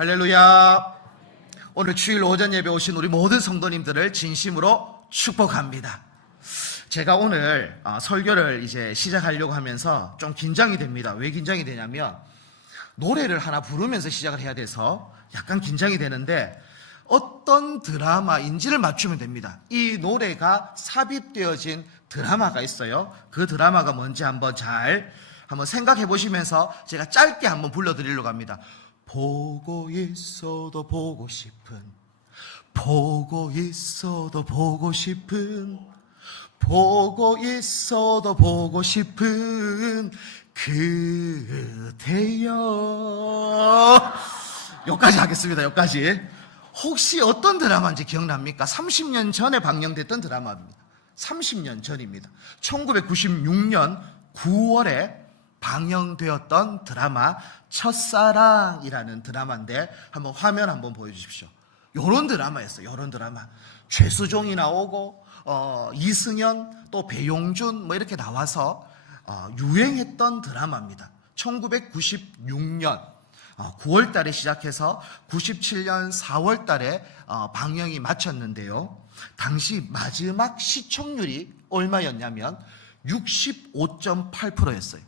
할렐루야. 오늘 주일 오전 예배 오신 우리 모든 성도님들을 진심으로 축복합니다. 제가 오늘 설교를 이제 시작하려고 하면서 좀 긴장이 됩니다. 왜 긴장이 되냐면 노래를 하나 부르면서 시작을 해야 돼서 약간 긴장이 되는데 어떤 드라마인지를 맞추면 됩니다. 이 노래가 삽입되어진 드라마가 있어요. 그 드라마가 뭔지 한번 생각해 보시면서 제가 짧게 한번 불러드리려고 합니다. 보고 있어도 보고 싶은, 보고 있어도 보고 싶은, 보고 있어도 보고 싶은 그대여. 여기까지 하겠습니다. 여기까지. 혹시 어떤 드라마인지 기억납니까? 30년 전에 방영됐던 드라마입니다. 30년 전입니다. 1996년 9월에 방영되었던 드라마 첫사랑이라는 드라마인데 한번 화면 한번 보여주십시오. 요런 드라마였어요. 요런 드라마. 최수종이 나오고 이승연 또 배용준 뭐 이렇게 나와서 유행했던 드라마입니다. 1996년 9월 달에 시작해서 97년 4월 달에 방영이 마쳤는데요. 당시 마지막 시청률이 얼마였냐면 65.8%였어요.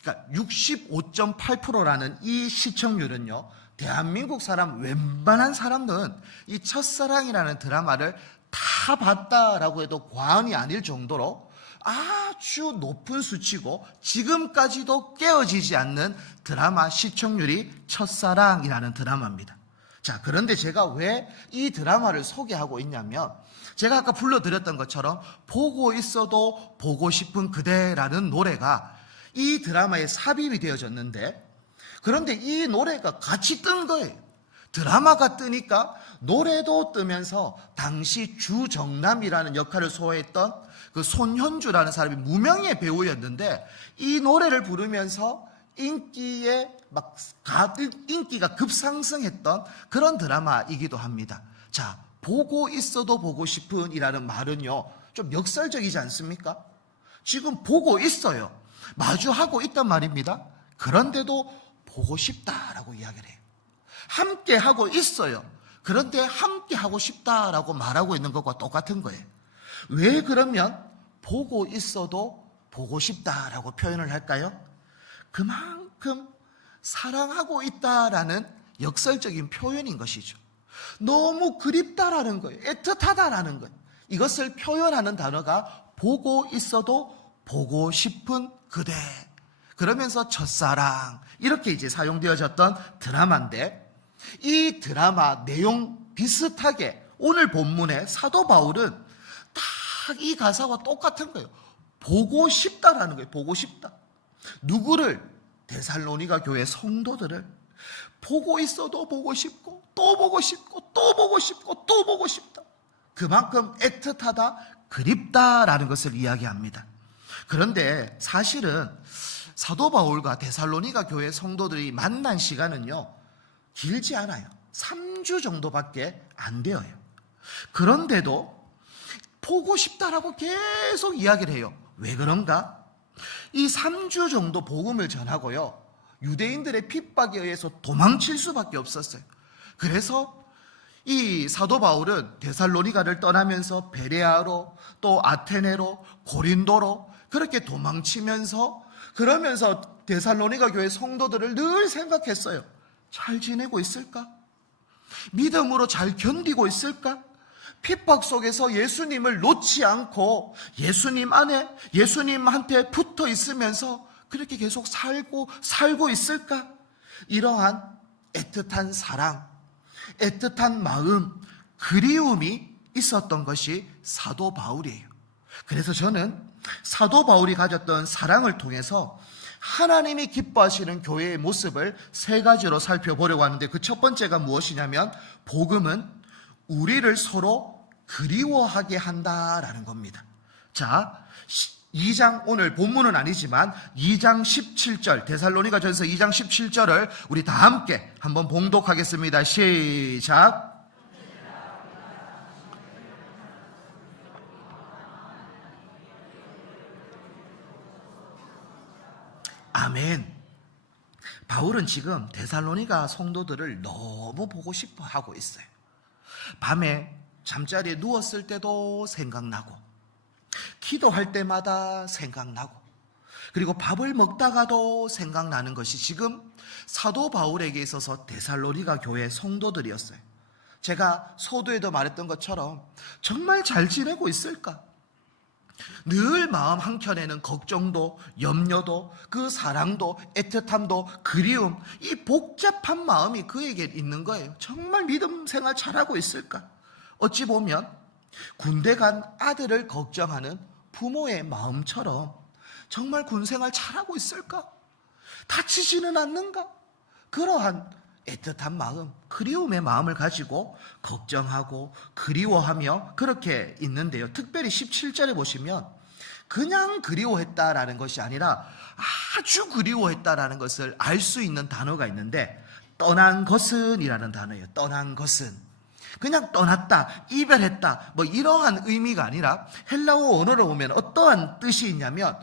그러니까 65.8%라는 이 시청률은요, 대한민국 사람 웬만한 사람들은 이 첫사랑이라는 드라마를 다 봤다라고 해도 과언이 아닐 정도로 아주 높은 수치고 지금까지도 깨어지지 않는 드라마 시청률이 첫사랑이라는 드라마입니다. 자, 그런데 제가 왜 이 드라마를 소개하고 있냐면 제가 아까 불러드렸던 것처럼 보고 있어도 보고 싶은 그대라는 노래가 이 드라마에 삽입이 되어졌는데, 그런데 이 노래가 같이 뜬 거예요. 드라마가 뜨니까 노래도 뜨면서 당시 주정남이라는 역할을 소화했던 그 손현주라는 사람이 무명의 배우였는데 이 노래를 부르면서 인기가 급상승했던 그런 드라마이기도 합니다. 자, 보고 있어도 보고 싶은 이라는 말은요, 좀 역설적이지 않습니까? 지금 보고 있어요. 마주하고 있단 말입니다. 그런데도 보고 싶다라고 이야기를 해요. 함께 하고 있어요. 그런데 함께 하고 싶다라고 말하고 있는 것과 똑같은 거예요. 왜 그러면 보고 있어도 보고 싶다라고 표현을 할까요? 그만큼 사랑하고 있다라는 역설적인 표현인 것이죠. 너무 그립다라는 거예요. 애틋하다라는 거예요. 이것을 표현하는 단어가 보고 있어도 보고 싶은 그대, 그러면서 첫사랑, 이렇게 이제 사용되어졌던 드라마인데, 이 드라마 내용 비슷하게 오늘 본문의 사도 바울은 딱 이 가사와 똑같은 거예요. 보고 싶다라는 거예요. 보고 싶다. 누구를? 데살로니가 교회 성도들을 보고 있어도 보고 싶고 또 보고 싶고 또 보고 싶고 또 보고 싶다. 그만큼 애틋하다, 그립다라는 것을 이야기합니다. 그런데 사실은 사도 바울과 데살로니가 교회 성도들이 만난 시간은요, 길지 않아요. 3주 정도밖에 안 되어요. 그런데도 보고 싶다라고 계속 이야기를 해요. 왜 그런가? 이 3주 정도 복음을 전하고요, 유대인들의 핍박에 의해서 도망칠 수밖에 없었어요. 그래서 이 사도 바울은 데살로니가를 떠나면서 베레아로, 또 아테네로, 고린도로 그렇게 도망치면서, 그러면서 데살로니가 교회 성도들을 늘 생각했어요. 잘 지내고 있을까? 믿음으로 잘 견디고 있을까? 핍박 속에서 예수님을 놓지 않고 예수님 안에, 예수님한테 붙어 있으면서 그렇게 계속 살고 있을까? 이러한 애틋한 사랑, 애틋한 마음, 그리움이 있었던 것이 사도 바울이에요. 그래서 저는 사도 바울이 가졌던 사랑을 통해서 하나님이 기뻐하시는 교회의 모습을 세 가지로 살펴보려고 하는데, 그 첫 번째가 무엇이냐면 복음은 우리를 서로 그리워하게 한다라는 겁니다. 자, 2장, 오늘 본문은 아니지만 2장 17절, 데살로니가 전서 2장 17절을 우리 다 함께 한번 봉독하겠습니다. 시작. 아멘. 바울은 지금 데살로니가 성도들을 너무 보고 싶어 하고 있어요. 밤에 잠자리에 누웠을 때도 생각나고, 기도할 때마다 생각나고, 그리고 밥을 먹다가도 생각나는 것이 지금 사도 바울에게 있어서 데살로니가 교회 성도들이었어요. 제가 서두에도 말했던 것처럼 정말 잘 지내고 있을까? 늘 마음 한켠에는 걱정도, 염려도, 그 사랑도, 애틋함도, 그리움, 이 복잡한 마음이 그에게 있는 거예요. 정말 믿음 생활 잘하고 있을까? 어찌 보면 군대 간 아들을 걱정하는 부모의 마음처럼 정말 군 생활 잘하고 있을까? 다치지는 않는가? 그러한 애틋한 마음, 그리움의 마음을 가지고 걱정하고 그리워하며 그렇게 있는데요. 특별히 17절에 보시면 그냥 그리워했다라는 것이 아니라 아주 그리워했다라는 것을 알 수 있는 단어가 있는데, 떠난 것은 이라는 단어예요. 떠난 것은. 그냥 떠났다, 이별했다, 뭐 이러한 의미가 아니라 헬라어 언어로 보면 어떠한 뜻이 있냐면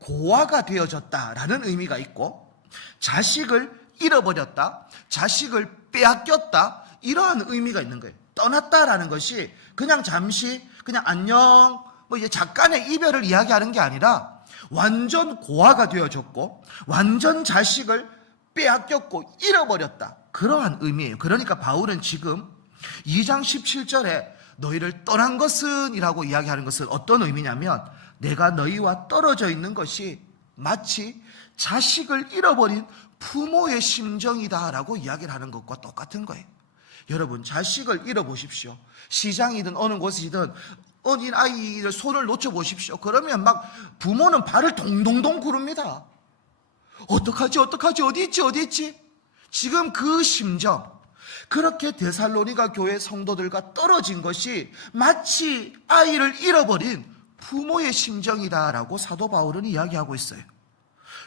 고아가 되어졌다라는 의미가 있고, 자식을 잃어버렸다, 자식을 빼앗겼다, 이러한 의미가 있는 거예요. 떠났다라는 것이 그냥 잠시 그냥 안녕, 뭐 이제 잠깐의 이별을 이야기하는 게 아니라 완전 고아가 되어졌고 완전 자식을 빼앗겼고 잃어버렸다, 그러한 의미예요. 그러니까 바울은 지금 2장 17절에 너희를 떠난 것은 이라고 이야기하는 것은 어떤 의미냐면, 내가 너희와 떨어져 있는 것이 마치 자식을 잃어버린 부모의 심정이다라고 이야기를 하는 것과 똑같은 거예요. 여러분, 자식을 잃어보십시오. 시장이든 어느 곳이든 어린 아이를 손을 놓쳐보십시오. 그러면 막 부모는 발을 동동동 구릅니다. 어떡하지 어디 있지. 지금 그 심정, 그렇게 데살로니가 교회 성도들과 떨어진 것이 마치 아이를 잃어버린 부모의 심정이다라고 사도 바울은 이야기하고 있어요.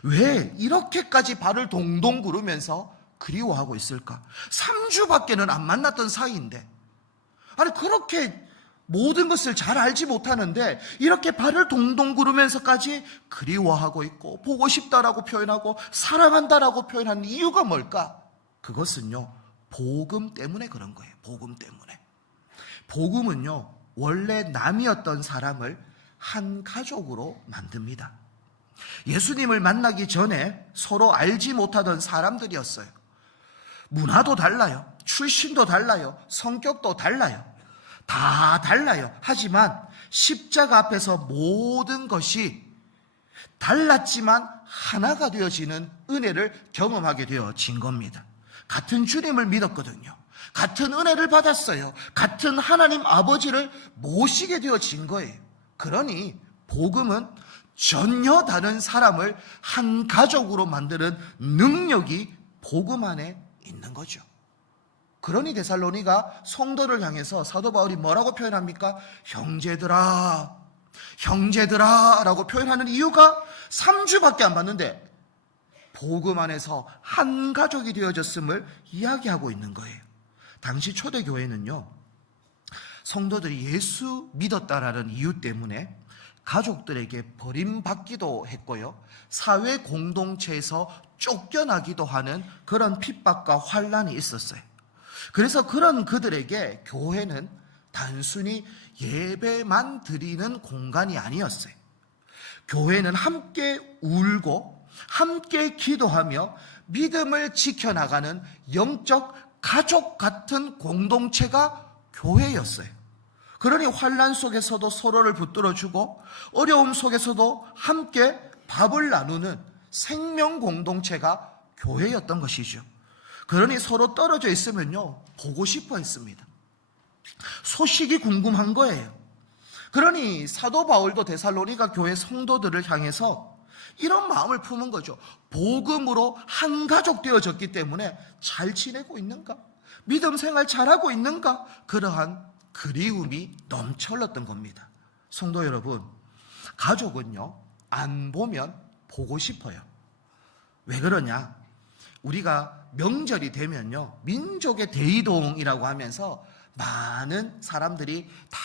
왜 이렇게까지 발을 동동 구르면서 그리워하고 있을까? 3주밖에는 안 만났던 사이인데, 아니 그렇게 모든 것을 잘 알지 못하는데 이렇게 발을 동동 구르면서까지 그리워하고 있고, 보고 싶다라고 표현하고 사랑한다라고 표현하는 이유가 뭘까? 그것은요, 복음 때문에 그런 거예요. 복음 때문에. 복음은요, 원래 남이었던 사람을 한 가족으로 만듭니다. 예수님을 만나기 전에 서로 알지 못하던 사람들이었어요. 문화도 달라요. 출신도 달라요. 성격도 달라요. 다 달라요. 하지만 십자가 앞에서 모든 것이 달랐지만 하나가 되어지는 은혜를 경험하게 되어진 겁니다. 같은 주님을 믿었거든요. 같은 은혜를 받았어요. 같은 하나님 아버지를 모시게 되어진 거예요. 그러니 복음은 전혀 다른 사람을 한 가족으로 만드는 능력이 복음 안에 있는 거죠. 그러니 데살로니가 성도를 향해서 사도 바울이 뭐라고 표현합니까? 형제들아 라고 표현하는 이유가 3주밖에 안 봤는데 복음 안에서 한 가족이 되어졌음을 이야기하고 있는 거예요. 당시 초대교회는요, 성도들이 예수 믿었다라는 이유 때문에 가족들에게 버림받기도 했고요, 사회 공동체에서 쫓겨나기도 하는 그런 핍박과 환난이 있었어요. 그래서 그런 그들에게 교회는 단순히 예배만 드리는 공간이 아니었어요. 교회는 함께 울고 함께 기도하며 믿음을 지켜나가는 영적 가족 같은 공동체가 교회였어요. 그러니 환난 속에서도 서로를 붙들어주고 어려움 속에서도 함께 밥을 나누는 생명 공동체가 교회였던 것이죠. 그러니 서로 떨어져 있으면요, 보고 싶어 했습니다. 소식이 궁금한 거예요. 그러니 사도 바울도 데살로니가 교회 성도들을 향해서 이런 마음을 품은 거죠. 복음으로 한 가족 되어졌기 때문에 잘 지내고 있는가? 믿음 생활 잘하고 있는가? 그러한 그리움이 넘쳐 흘렀던 겁니다. 성도 여러분, 가족은요, 안 보면 보고 싶어요. 왜 그러냐? 우리가 명절이 되면요, 민족의 대이동이라고 하면서 많은 사람들이 다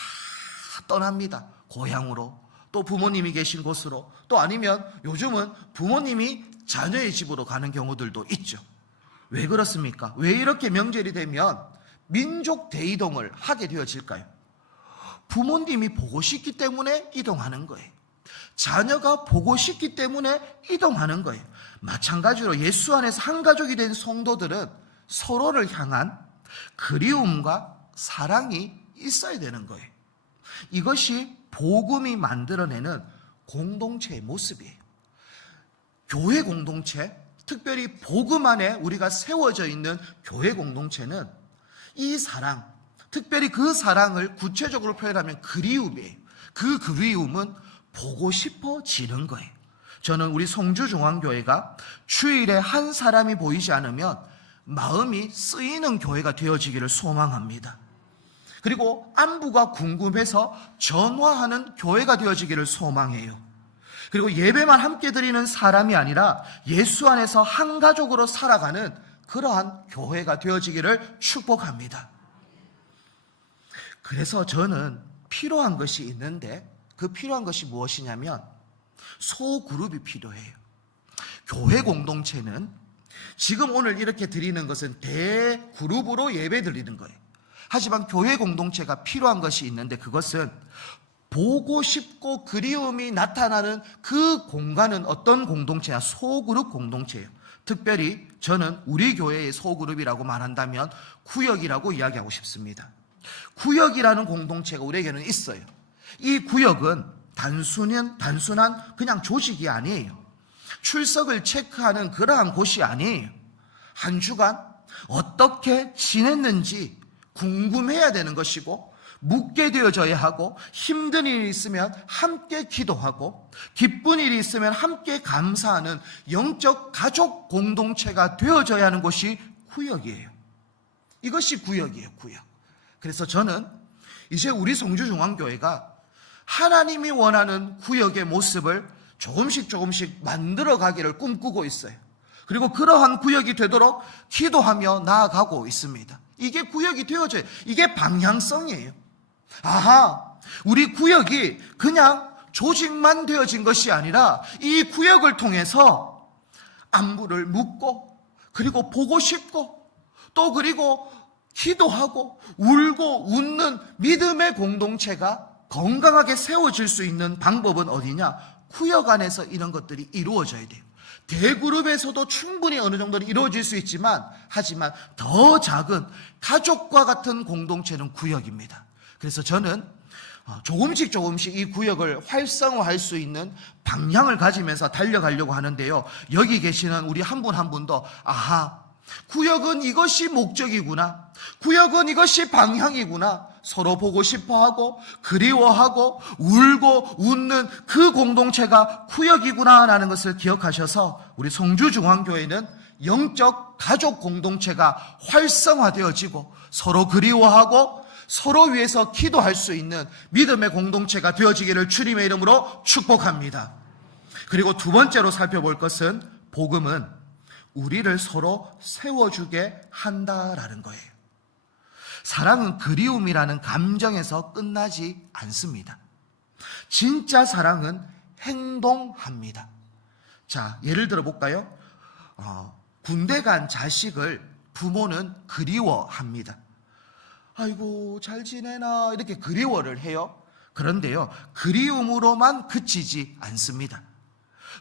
떠납니다. 고향으로, 또 부모님이 계신 곳으로, 또 아니면 요즘은 부모님이 자녀의 집으로 가는 경우들도 있죠. 왜 그렇습니까? 왜 이렇게 명절이 되면 민족 대이동을 하게 되어질까요? 부모님이 보고 싶기 때문에 이동하는 거예요. 자녀가 보고 싶기 때문에 이동하는 거예요. 마찬가지로 예수 안에서 한 가족이 된 성도들은 서로를 향한 그리움과 사랑이 있어야 되는 거예요. 이것이 복음이 만들어내는 공동체의 모습이에요. 교회 공동체, 특별히 복음 안에 우리가 세워져 있는 교회 공동체는 이 사랑, 특별히 그 사랑을 구체적으로 표현하면 그리움이에요. 그 그리움은 보고 싶어지는 거예요. 저는 우리 성주중앙교회가 주일에 한 사람이 보이지 않으면 마음이 쓰이는 교회가 되어지기를 소망합니다. 그리고 안부가 궁금해서 전화하는 교회가 되어지기를 소망해요. 그리고 예배만 함께 드리는 사람이 아니라 예수 안에서 한 가족으로 살아가는 그러한 교회가 되어지기를 축복합니다. 그래서 저는 필요한 것이 있는데, 그 필요한 것이 무엇이냐면 소그룹이 필요해요. 교회 공동체는 지금 오늘 이렇게 드리는 것은 대그룹으로 예배 드리는 거예요. 하지만 교회 공동체가 필요한 것이 있는데, 그것은 보고 싶고 그리움이 나타나는 그 공간은 어떤 공동체야? 소그룹 공동체예요. 특별히 저는 우리 교회의 소그룹이라고 말한다면 구역이라고 이야기하고 싶습니다. 구역이라는 공동체가 우리에게는 있어요. 이 구역은 단순한 그냥 조직이 아니에요. 출석을 체크하는 그러한 곳이 아니에요. 한 주간 어떻게 지냈는지 궁금해야 되는 것이고, 묻게 되어져야 하고, 힘든 일이 있으면 함께 기도하고, 기쁜 일이 있으면 함께 감사하는 영적 가족 공동체가 되어져야 하는 곳이 구역이에요. 이것이 구역이에요, 구역. 그래서 저는 이제 우리 성주중앙교회가 하나님이 원하는 구역의 모습을 조금씩 만들어 가기를 꿈꾸고 있어요. 그리고 그러한 구역이 되도록 기도하며 나아가고 있습니다. 이게 구역이 되어져요. 이게 방향성이에요. 아하, 우리 구역이 그냥 조직만 되어진 것이 아니라 이 구역을 통해서 안부를 묻고, 그리고 보고 싶고, 또 그리고 기도하고 울고 웃는 믿음의 공동체가 건강하게 세워질 수 있는 방법은 어디냐? 구역 안에서 이런 것들이 이루어져야 돼요. 대그룹에서도 충분히 어느 정도는 이루어질 수 있지만, 하지만 더 작은 가족과 같은 공동체는 구역입니다. 그래서 저는 조금씩 이 구역을 활성화할 수 있는 방향을 가지면서 달려가려고 하는데요. 여기 계시는 우리 한 분 한 분도 아하, 구역은 이것이 목적이구나, 구역은 이것이 방향이구나, 서로 보고 싶어하고 그리워하고 울고 웃는 그 공동체가 구역이구나 라는 것을 기억하셔서 우리 성주중앙교회는 영적 가족 공동체가 활성화되어지고 서로 그리워하고 서로 위해서 기도할 수 있는 믿음의 공동체가 되어지기를 주님의 이름으로 축복합니다. 그리고 두 번째로 살펴볼 것은, 복음은 우리를 서로 세워주게 한다라는 거예요. 사랑은 그리움이라는 감정에서 끝나지 않습니다. 진짜 사랑은 행동합니다. 자, 예를 들어 볼까요? 군대 간 자식을 부모는 그리워합니다. 아이고 잘 지내나 이렇게 그리워를 해요. 그런데요, 그리움으로만 그치지 않습니다.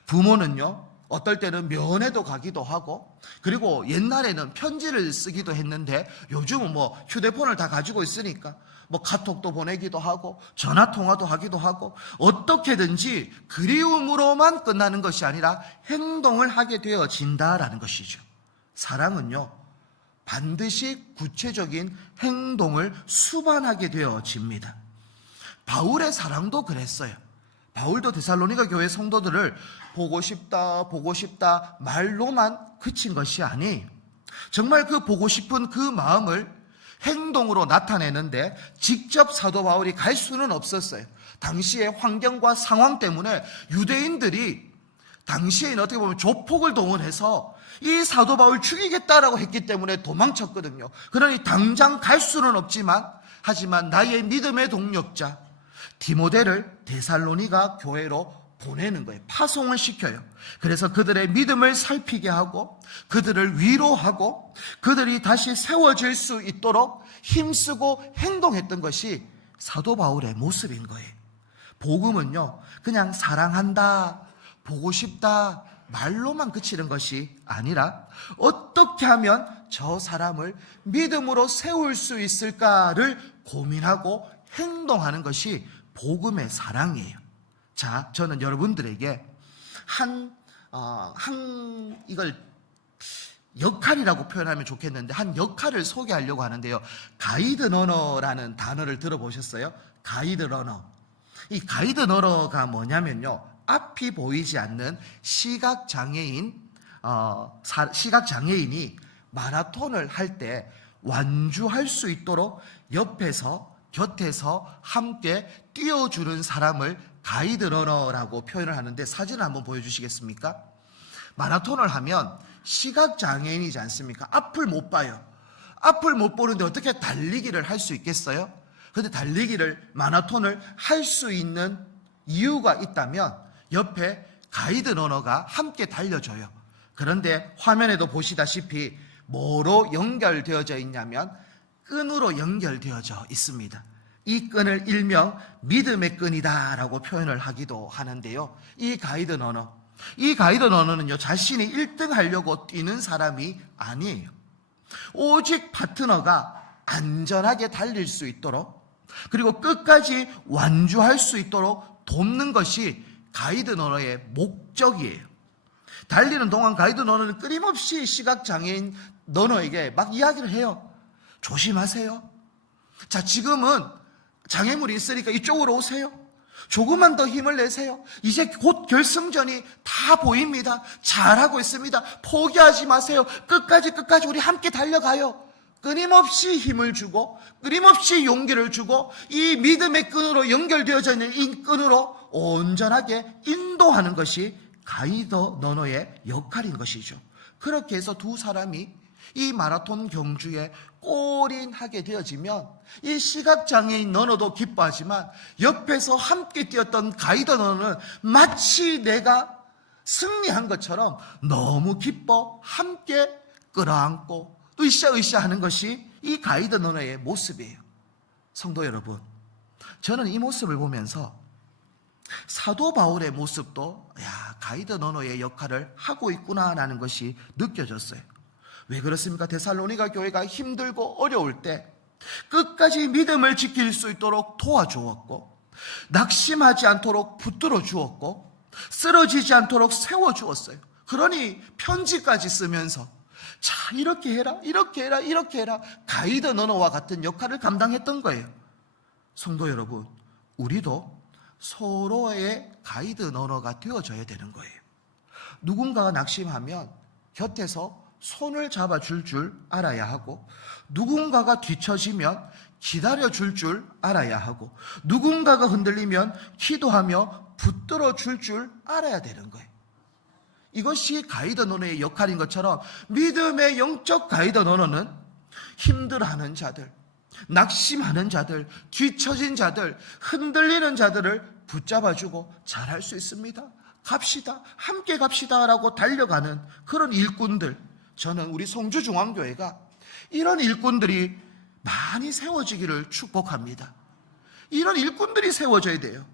부모는요, 어떨 때는 면회도 가기도 하고, 그리고 옛날에는 편지를 쓰기도 했는데 요즘은 휴대폰을 다 가지고 있으니까 카톡도 보내기도 하고 전화통화도 하기도 하고, 어떻게든지 그리움으로만 끝나는 것이 아니라 행동을 하게 되어진다라는 것이죠. 사랑은요, 반드시 구체적인 행동을 수반하게 되어집니다. 바울의 사랑도 그랬어요. 바울도 데살로니가 교회 성도들을 보고 싶다 말로만 그친 것이 아니에요. 정말 그 보고 싶은 그 마음을 행동으로 나타내는데 직접 사도 바울이 갈 수는 없었어요. 당시의 환경과 상황 때문에 유대인들이 당시에는 어떻게 보면 조폭을 동원해서 이 사도 바울 죽이겠다라고 했기 때문에 도망쳤거든요. 그러니 당장 갈 수는 없지만, 하지만 나의 믿음의 동력자, 디모데를 데살로니가 교회로 보내는 거예요. 파송을 시켜요. 그래서 그들의 믿음을 살피게 하고 그들을 위로하고 그들이 다시 세워질 수 있도록 힘쓰고 행동했던 것이 사도 바울의 모습인 거예요. 복음은요, 그냥 사랑한다, 보고 싶다, 말로만 그치는 것이 아니라 어떻게 하면 저 사람을 믿음으로 세울 수 있을까를 고민하고 행동하는 것이 복음의 사랑이에요. 자, 저는 여러분들에게 이걸 역할이라고 표현하면 좋겠는데 한 역할을 소개하려고 하는데요. 가이드 러너라는 단어를 들어보셨어요? 가이드 러너. 이 가이드 러너가 뭐냐면요, 앞이 보이지 않는 시각장애인이 마라톤을 할 때 완주할 수 있도록 곁에서 함께 뛰어주는 사람을 가이드 러너라고 표현을 하는데, 사진을 한번 보여주시겠습니까? 마라톤을 하면 시각장애인이지 않습니까? 앞을 못 봐요. 앞을 못 보는데 어떻게 달리기를 할 수 있겠어요? 그런데 마라톤을 할 수 있는 이유가 있다면 옆에 가이드 러너가 함께 달려줘요. 그런데 화면에도 보시다시피 뭐로 연결되어져 있냐면 끈으로 연결되어져 있습니다. 이 끈을 일명 믿음의 끈이다 라고 표현을 하기도 하는데요. 이 가이드 러너는요, 자신이 1등 하려고 뛰는 사람이 아니에요. 오직 파트너가 안전하게 달릴 수 있도록, 그리고 끝까지 완주할 수 있도록 돕는 것이 가이드 러너의 목적이에요. 달리는 동안 가이드 러너는 끊임없이 시각장애인 러너에게 막 이야기를 해요. 조심하세요. 자, 지금은 장애물이 있으니까 이쪽으로 오세요. 조금만 더 힘을 내세요. 이제 곧 결승전이 다 보입니다. 잘하고 있습니다. 포기하지 마세요. 끝까지 우리 함께 달려가요. 끊임없이 힘을 주고 끊임없이 용기를 주고 이 믿음의 끈으로 연결되어져 있는 이 끈으로 온전하게 인도하는 것이 가이드 러너의 역할인 것이죠. 그렇게 해서 두 사람이 이 마라톤 경주에 골인하게 되어지면 이 시각장애인 러너도 기뻐하지만 옆에서 함께 뛰었던 가이드 러너는 마치 내가 승리한 것처럼 너무 기뻐 함께 끌어안고 으쌰으쌰 하는 것이 이 가이드 러너의 모습이에요. 성도 여러분, 저는 이 모습을 보면서 사도 바울의 모습도 가이드 러너의 역할을 하고 있구나라는 것이 느껴졌어요. 왜 그렇습니까? 데살로니가 교회가 힘들고 어려울 때 끝까지 믿음을 지킬 수 있도록 도와주었고, 낙심하지 않도록 붙들어 주었고, 쓰러지지 않도록 세워주었어요. 그러니 편지까지 쓰면서 자, 이렇게 해라 가이드 러너와 같은 역할을 감당했던 거예요. 성도 여러분, 우리도 서로의 가이드 러너가 되어줘야 되는 거예요. 누군가가 낙심하면 곁에서 손을 잡아줄 줄 알아야 하고, 누군가가 뒤처지면 기다려줄 줄 알아야 하고, 누군가가 흔들리면 기도하며 붙들어 줄 알아야 되는 거예요. 이것이 가이드 러너의 역할인 것처럼 믿음의 영적 가이드 러너는 힘들어하는 자들, 낙심하는 자들, 뒤처진 자들, 흔들리는 자들을 붙잡아주고 잘할 수 있습니다, 갑시다, 함께 갑시다 라고 달려가는 그런 일꾼들, 저는 우리 송주중앙교회가 이런 일꾼들이 많이 세워지기를 축복합니다. 이런 일꾼들이 세워져야 돼요.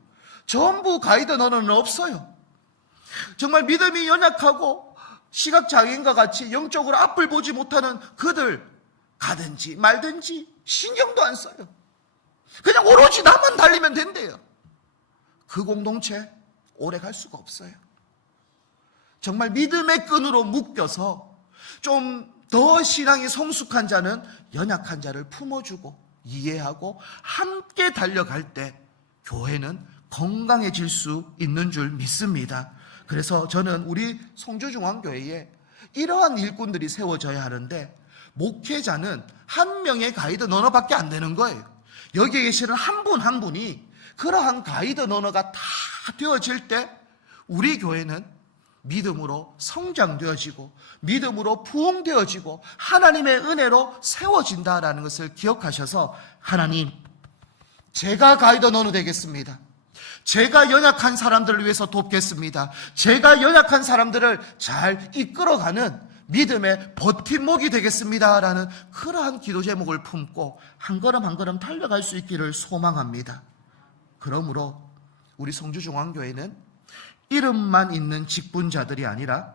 전부 가이드 러너는 없어요. 정말 믿음이 연약하고 시각장애인과 같이 영적으로 앞을 보지 못하는 그들 가든지 말든지 신경도 안 써요. 그냥 오로지 나만 달리면 된대요. 그 공동체 오래 갈 수가 없어요. 정말 믿음의 끈으로 묶여서 좀 더 신앙이 성숙한 자는 연약한 자를 품어주고 이해하고 함께 달려갈 때 교회는 건강해질 수 있는 줄 믿습니다. 그래서 저는 우리 송주중앙교회에 이러한 일꾼들이 세워져야 하는데, 목회자는 한 명의 가이드 러너밖에 안 되는 거예요. 여기에 계시는 한 분 한 분이 그러한 가이드 러너가 다 되어질 때 우리 교회는 믿음으로 성장되어지고 믿음으로 부흥되어지고 하나님의 은혜로 세워진다라는 것을 기억하셔서 하나님, 제가 가이드 너는 되겠습니다. 제가 연약한 사람들을 위해서 돕겠습니다. 제가 연약한 사람들을 잘 이끌어가는 믿음의 버팀목이 되겠습니다. 라는 그러한 기도 제목을 품고 한 걸음 한 걸음 달려갈 수 있기를 소망합니다. 그러므로 우리 성주중앙교회는 이름만 있는 직분자들이 아니라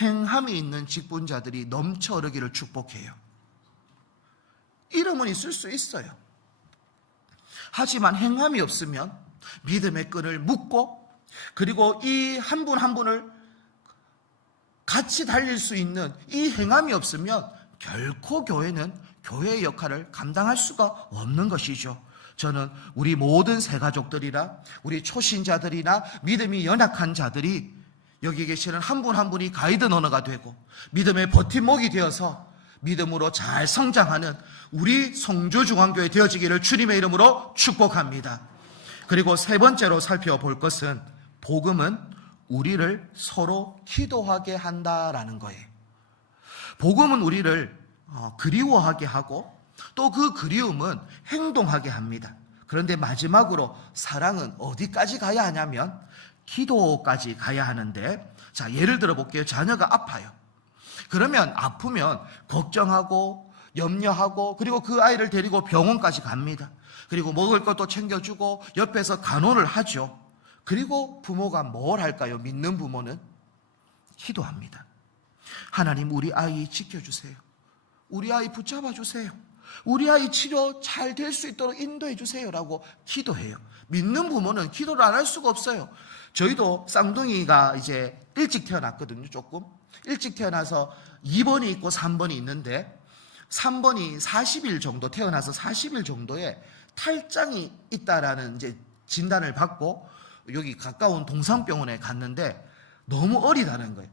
행함이 있는 직분자들이 넘쳐 흐르기를 축복해요. 이름은 있을 수 있어요. 하지만 행함이 없으면 믿음의 끈을 묶고, 그리고 이 한 분 한 분을 같이 달릴 수 있는 이 행함이 없으면 결코 교회는 교회의 역할을 감당할 수가 없는 것이죠. 저는 우리 모든 새가족들이나 우리 초신자들이나 믿음이 연약한 자들이 여기 계시는 한 분 한 분이 가이드 러너가 되고 믿음의 버팀목이 되어서 믿음으로 잘 성장하는 우리 성주중앙교회 되어지기를 주님의 이름으로 축복합니다. 그리고 세 번째로 살펴볼 것은 복음은 우리를 서로 기도하게 한다라는 거예요. 복음은 우리를 그리워하게 하고 또 그 그리움은 행동하게 합니다. 그런데 마지막으로 사랑은 어디까지 가야 하냐면 기도까지 가야 하는데, 자, 예를 들어 볼게요. 자녀가 아파요. 그러면 아프면 걱정하고 염려하고 그리고 그 아이를 데리고 병원까지 갑니다. 그리고 먹을 것도 챙겨주고 옆에서 간호를 하죠. 그리고 부모가 뭘 할까요? 믿는 부모는 기도합니다. 하나님, 우리 아이 지켜주세요. 우리 아이 붙잡아 주세요. 우리 아이 치료 잘 될 수 있도록 인도해 주세요 라고 기도해요. 믿는 부모는 기도를 안 할 수가 없어요. 저희도 쌍둥이가 이제 일찍 태어났거든요. 조금 일찍 태어나서 2번이 있고 3번이 있는데 3번이 40일 정도, 태어나서 40일 정도에 탈장이 있다라는 이제 진단을 받고 여기 가까운 동상병원에 갔는데 너무 어리다는 거예요.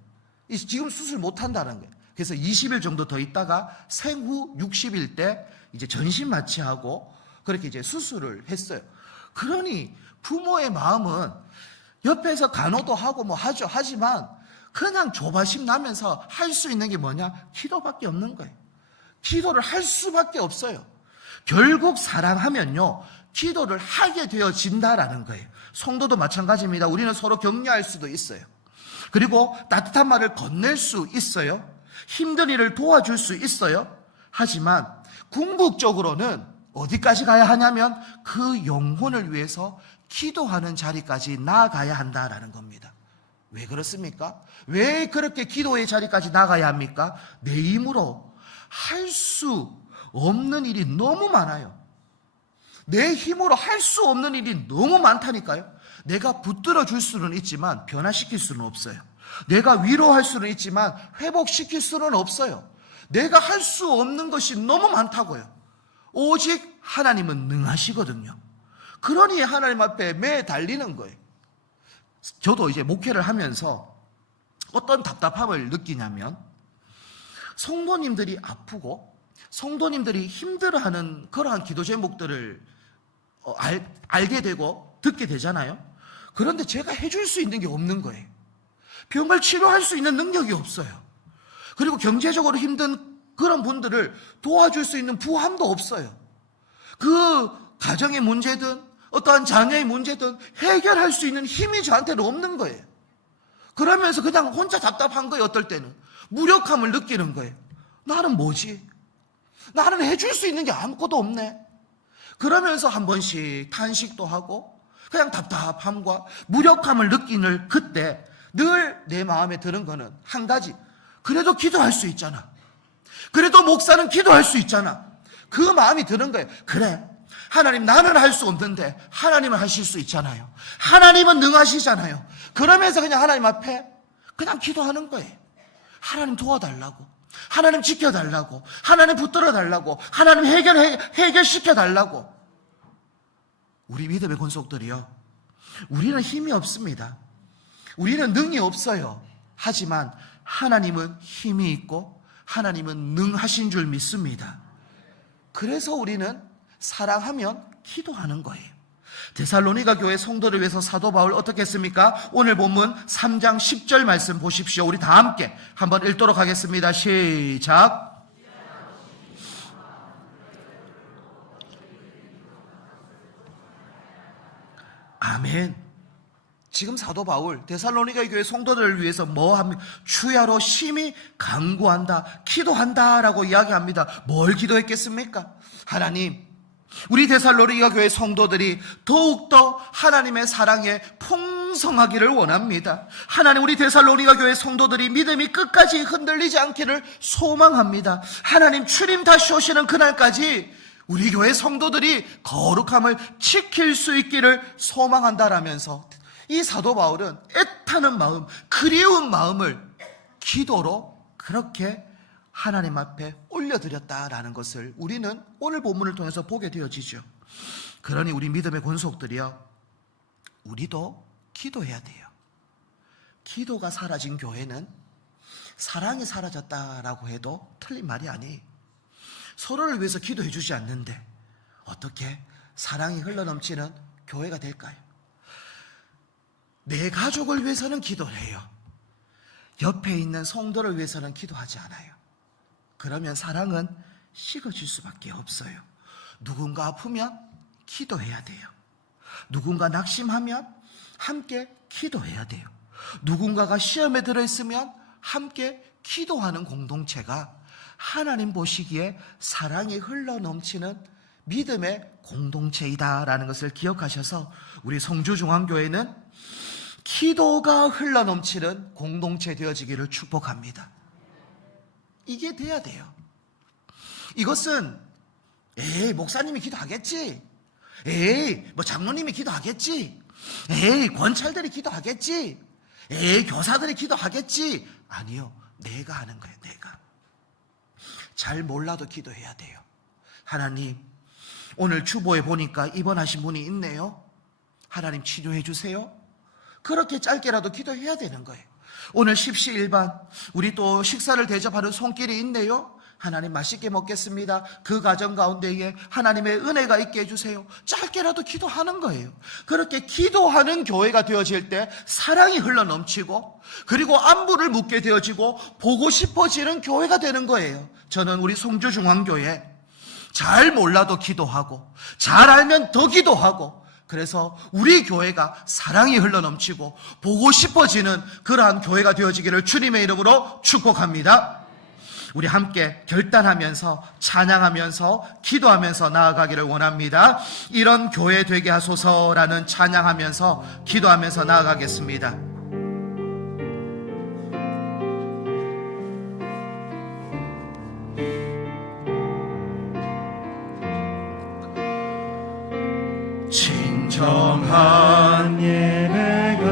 지금 수술 못 한다는 거예요. 그래서 20일 정도 더 있다가 생후 60일 때 이제 전신 마취하고 그렇게 이제 수술을 했어요. 그러니 부모의 마음은 옆에서 간호도 하고 뭐 하죠. 하지만 그냥 조바심 나면서 할 수 있는 게 뭐냐? 기도밖에 없는 거예요. 기도를 할 수밖에 없어요. 결국 사랑하면요, 기도를 하게 되어진다라는 거예요. 성도도 마찬가지입니다. 우리는 서로 격려할 수도 있어요. 그리고 따뜻한 말을 건넬 수 있어요. 힘든 일을 도와줄 수 있어요. 하지만 궁극적으로는 어디까지 가야 하냐면 그 영혼을 위해서 기도하는 자리까지 나아가야 한다라는 겁니다. 왜 그렇습니까? 왜 그렇게 기도의 자리까지 나가야 합니까? 내 힘으로 할 수 없는 일이 너무 많아요. 내 힘으로 할 수 없는 일이 너무 많다니까요. 내가 붙들어 줄 수는 있지만 변화시킬 수는 없어요. 내가 위로할 수는 있지만 회복시킬 수는 없어요. 내가 할 수 없는 것이 너무 많다고요. 오직 하나님은 능하시거든요. 그러니 하나님 앞에 매 달리는 거예요. 저도 이제 목회를 하면서 어떤 답답함을 느끼냐면 성도님들이 아프고 성도님들이 힘들어하는 그러한 기도 제목들을 알게 되고 듣게 되잖아요. 그런데 제가 해줄 수 있는 게 없는 거예요. 병을 치료할 수 있는 능력이 없어요. 그리고 경제적으로 힘든 그런 분들을 도와줄 수 있는 부함도 없어요. 그 가정의 문제든 어떠한 자녀의 문제든 해결할 수 있는 힘이 저한테는 없는 거예요. 그러면서 그냥 혼자 답답한 거예요. 어떨 때는 무력함을 느끼는 거예요. 나는 뭐지? 나는 해줄 수 있는 게 아무것도 없네. 그러면서 한 번씩 탄식도 하고 그냥 답답함과 무력함을 느끼는 그때 늘 내 마음에 드는 거는 한 가지. 그래도 기도할 수 있잖아. 그래도 목사는 기도할 수 있잖아. 그 마음이 드는 거예요. 그래, 하나님, 나는 할 수 없는데 하나님은 하실 수 있잖아요. 하나님은 능하시잖아요. 그러면서 그냥 하나님 앞에 그냥 기도하는 거예요. 하나님 도와달라고, 하나님 지켜달라고, 하나님 붙들어달라고, 하나님 해결시켜달라고. 우리 믿음의 권속들이요, 우리는 힘이 없습니다. 우리는 능이 없어요. 하지만 하나님은 힘이 있고 하나님은 능하신 줄 믿습니다. 그래서 우리는 사랑하면 기도하는 거예요. 데살로니가 교회 성도를 위해서 사도 바울 어떻게 했습니까? 오늘 본문 3장 10절 말씀 보십시오. 우리 다 함께 한번 읽도록 하겠습니다. 시작. 아멘. 지금 사도 바울 데살로니가 교회 성도들을 위해서 뭐 합니까? 주야로 심히 간구한다, 기도한다 라고 이야기합니다. 뭘 기도했겠습니까? 하나님, 우리 데살로니가 교회 성도들이 더욱더 하나님의 사랑에 풍성하기를 원합니다. 하나님, 우리 데살로니가 교회 성도들이 믿음이 끝까지 흔들리지 않기를 소망합니다. 하나님, 주님 다시 오시는 그날까지 우리 교회 성도들이 거룩함을 지킬 수 있기를 소망한다라면서 이 사도 바울은 애타는 마음, 그리운 마음을 기도로 그렇게 하나님 앞에 올려드렸다라는 것을 우리는 오늘 본문을 통해서 보게 되어지죠. 그러니 우리 믿음의 권속들이요, 우리도 기도해야 돼요. 기도가 사라진 교회는 사랑이 사라졌다라고 해도 틀린 말이 아니에요. 서로를 위해서 기도해 주지 않는데 어떻게 사랑이 흘러넘치는 교회가 될까요? 내 가족을 위해서는 기도를 해요. 옆에 있는 성도를 위해서는 기도하지 않아요. 그러면 사랑은 식어질 수밖에 없어요. 누군가 아프면 기도해야 돼요. 누군가 낙심하면 함께 기도해야 돼요. 누군가가 시험에 들어있으면 함께 기도하는 공동체가 하나님 보시기에 사랑이 흘러넘치는 믿음의 공동체이다라는 것을 기억하셔서 우리 성주중앙교회는 기도가 흘러넘치는 공동체 되어지기를 축복합니다. 이게 돼야 돼요. 이것은 에이 목사님이 기도하겠지, 에이 뭐 장로님이 기도하겠지, 에이 권찰들이 기도하겠지, 에이 교사들이 기도하겠지. 아니요, 내가 하는 거예요. 내가 잘 몰라도 기도해야 돼요. 하나님, 오늘 주보에 보니까 입원하신 분이 있네요. 하나님 치료해 주세요. 그렇게 짧게라도 기도해야 되는 거예요. 오늘 십시일반 우리 또 식사를 대접하는 손길이 있네요. 하나님 맛있게 먹겠습니다. 그 가정 가운데에 하나님의 은혜가 있게 해주세요. 짧게라도 기도하는 거예요. 그렇게 기도하는 교회가 되어질 때 사랑이 흘러넘치고 그리고 안부를 묻게 되어지고 보고 싶어지는 교회가 되는 거예요. 저는 우리 송주중앙교회 잘 몰라도 기도하고 잘 알면 더 기도하고, 그래서 우리 교회가 사랑이 흘러넘치고 보고 싶어지는 그러한 교회가 되어지기를 주님의 이름으로 축복합니다. 우리 함께 결단하면서 찬양하면서 기도하면서 나아가기를 원합니다. 이런 교회 되게 하소서라는 찬양하면서 기도하면서 나아가겠습니다. 진정한 예배가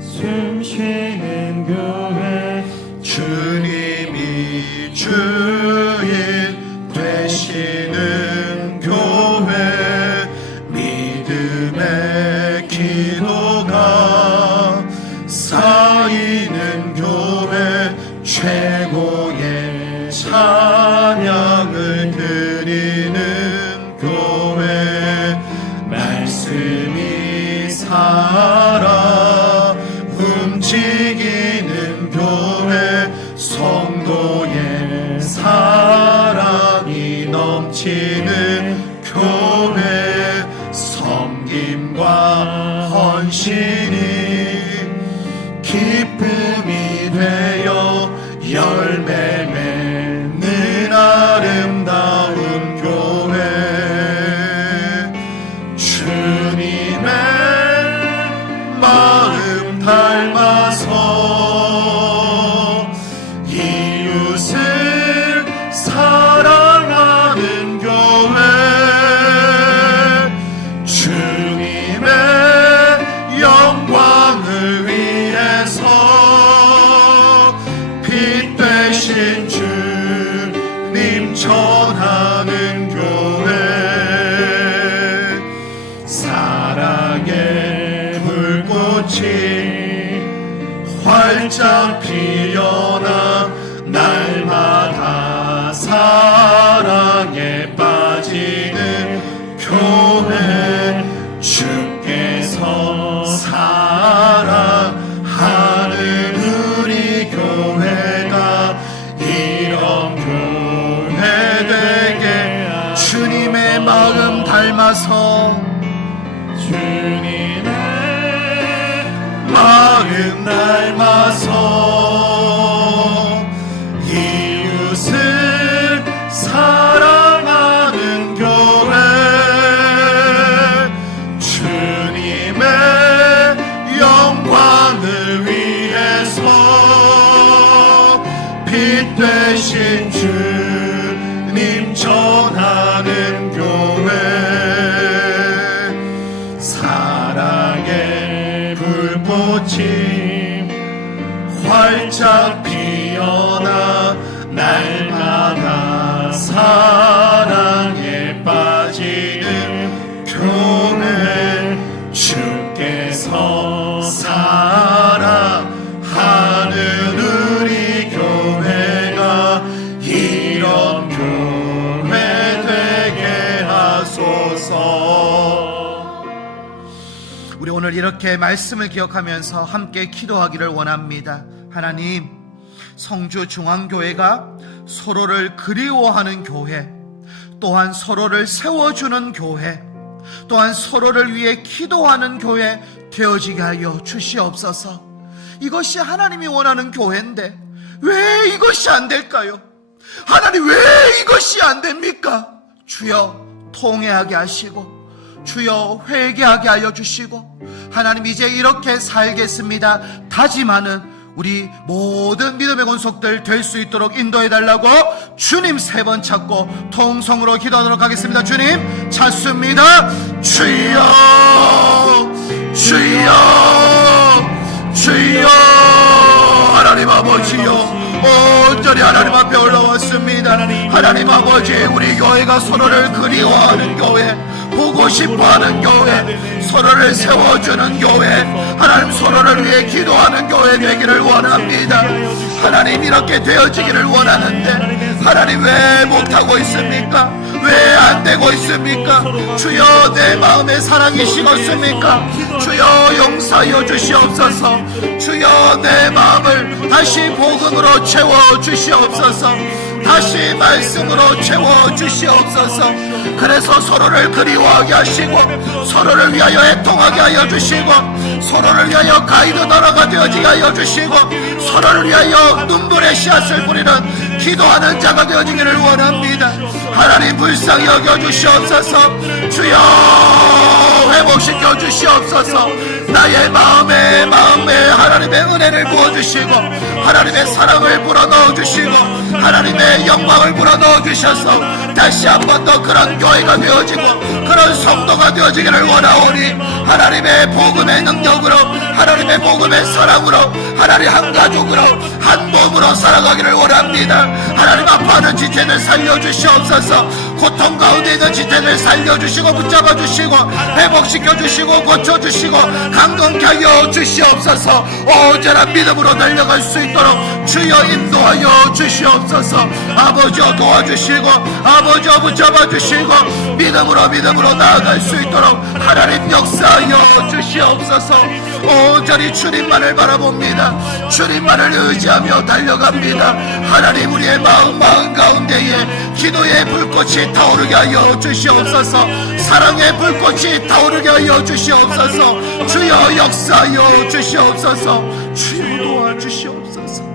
숨쉬는 교회, 주님이 주인 되시는 교회, 믿음의 기도가 쌓이는 교회, 최고의 찬양을 드리는 교회, 말씀이 살아 움직이는 교회, 성도의 사랑이 넘치는 교회, 섬김과 헌신이 기쁨이 되어 열매 맺는 아름다운 교회, 주님의 마음 닮아서 이웃을 사랑하는 교회, 주님의 영광을 위해서 빛 되신 주님 전하는 교회, 사랑의 불꽃이 활짝 피어나 날마다 사랑에 빠지는 교회, 주께서 사랑하는 우리 교회가 이런 교회 되게 주님의 마음 닮아서 주님의 마음 닮아서 이웃을 사랑하는 교회, 주님의 영광을 위해서 빛 되신 주님 전하는 교회, 사랑의 불꽃이 활짝 피어나 날마다 사랑에 빠지는 교회, 주께서 사랑하는 우리 교회가 이런 교회 되게 하소서. 우리 오늘 이렇게 말씀을 기억하면서 함께 기도하기를 원합니다. 하나님, 성주중앙교회가 서로를 그리워하는 교회, 또한 서로를 세워주는 교회, 또한 서로를 위해 기도하는 교회 되어지게 하여 주시옵소서. 이것이 하나님이 원하는 교회인데 왜 이것이 안 될까요? 하나님, 왜 이것이 안 됩니까? 주여 통회하게 하시고, 주여 회개하게 하여 주시고, 하나님 이제 이렇게 살겠습니다 다짐하는 우리 모든 믿음의 권속들 될 수 있도록 인도해 달라고 주님 3번 찾고 통성으로 기도하도록 하겠습니다. 주님 찾습니다. 주여, 주여, 주여. 하나님 아버지요, 온전히 하나님 앞에 올라왔습니다. 하나님 아버지, 우리 교회가 서로를 그리워하는 교회, 보고 싶어하는 교회, 서로를 세워주는 교회, 하나님 서로를 위해 기도하는 교회 되기를 원합니다. 하나님 이렇게 되어지기를 원하는데 하나님 왜 못하고 있습니까? 왜 안 되고 있습니까? 주여, 내 마음에 사랑이 식었습니까? 주여 용서하여 주시옵소서. 주여, 내 마음을 다시 복음으로 채워 주시옵소서. 다시 말씀으로 채워 주시옵소서. 그래서 서로를 그리워하게 하시고, 서로를 위하여 애통하게 하여 주시고, 서로를 위하여 가이드 나라가 되어지게 하여 주시고, 서로를 위하여 눈물의 씨앗을 뿌리는 기도하는 자가 되어지기를 원합니다. 하나님 불쌍히 여겨 주시옵소서. 주여 회복시켜 주시옵소서. 나의 마음에 하나님의 은혜를 부어주시고, 하나님의 사랑을 불어넣어 주시고, 하나님의 영광을 불어넣어 주셔서 다시 한 번 더 그런 교회가 되어지고 그런 성도가 되어지기를 원하오니, 하나님의 복음의 능력으로, 하나님의 복음의 사랑으로, 하나님 한 가족으로 한 몸으로 살아가기를 원합니다. 하나님 아파하는 지체들 살려주시옵소서. 고통 가운데 있는 지체들 살려주시고 붙잡아주시고 회복시켜주시고 고쳐주시고 강건케 하여 주시옵소서. 온전한 믿음으로 달려갈 수 있도록 주여 인도하여 주시옵소서. 아버지여 도와주시고, 아버지여 붙잡아주시고 믿음으로 나아갈 수 있도록 하나님 역사하여 주시옵소서. 온전히 주님만을 바라봅니다. 주님만을 의지하며 달려갑니다. 하나님 우리의 마음 가운데에 기도의 불꽃이 타오르게 하여 주시옵소서. 사랑의 불꽃이 타오르게 하여 주시옵소서. 주여 역사하여 주시옵소서. 주여 도와주시옵소서.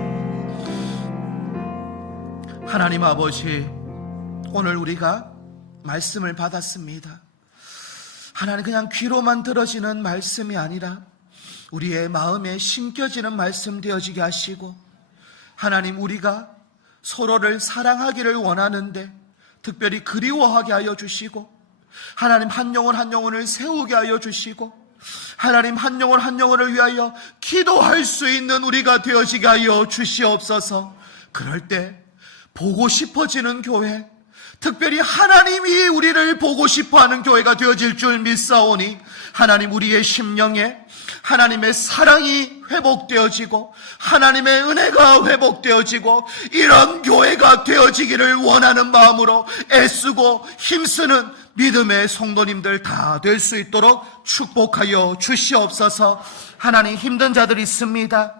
하나님 아버지, 오늘 우리가 말씀을 받았습니다. 하나님 그냥 귀로만 들어지는 말씀이 아니라 우리의 마음에 심겨지는 말씀 되어지게 하시고, 하나님 우리가 서로를 사랑하기를 원하는데 특별히 그리워하게 하여 주시고, 하나님 한 영혼 한 영혼을 세우게 하여 주시고, 하나님 한 영혼 한 영혼을 위하여 기도할 수 있는 우리가 되어지게 하여 주시옵소서. 그럴 때 보고 싶어지는 교회, 특별히 하나님이 우리를 보고 싶어하는 교회가 되어질 줄 믿사오니, 하나님 우리의 심령에 하나님의 사랑이 회복되어지고 하나님의 은혜가 회복되어지고 이런 교회가 되어지기를 원하는 마음으로 애쓰고 힘쓰는 믿음의 성도님들 다 될 수 있도록 축복하여 주시옵소서. 하나님 힘든 자들이 있습니다.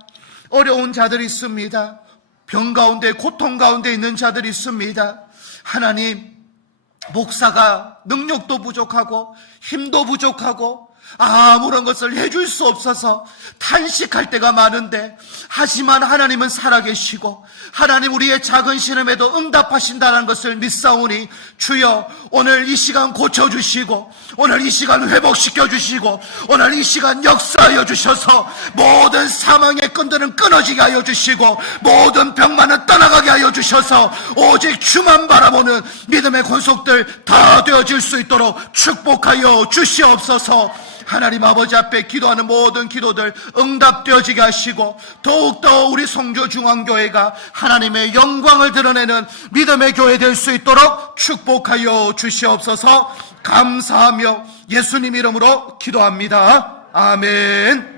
어려운 자들이 있습니다. 병 가운데 고통 가운데 있는 자들이 있습니다. 하나님, 목사가 능력도 부족하고 힘도 부족하고 아무런 것을 해줄 수 없어서 탄식할 때가 많은데, 하지만 하나님은 살아계시고 하나님 우리의 작은 신음에도 응답하신다는 것을 믿사오니, 주여 오늘 이 시간 고쳐주시고 오늘 이 시간 회복시켜주시고 오늘 이 시간 역사하여 주셔서 모든 사망의 끈들은 끊어지게 하여 주시고 모든 병만은 떠나가게 하여 주셔서 오직 주만 바라보는 믿음의 권속들 다 되어질 수 있도록 축복하여 주시옵소서. 하나님 아버지 앞에 기도하는 모든 기도들 응답되어지게 하시고, 더욱더 우리 성조중앙교회가 하나님의 영광을 드러내는 믿음의 교회 될 수 있도록 축복하여 주시옵소서. 감사하며 예수님 이름으로 기도합니다. 아멘.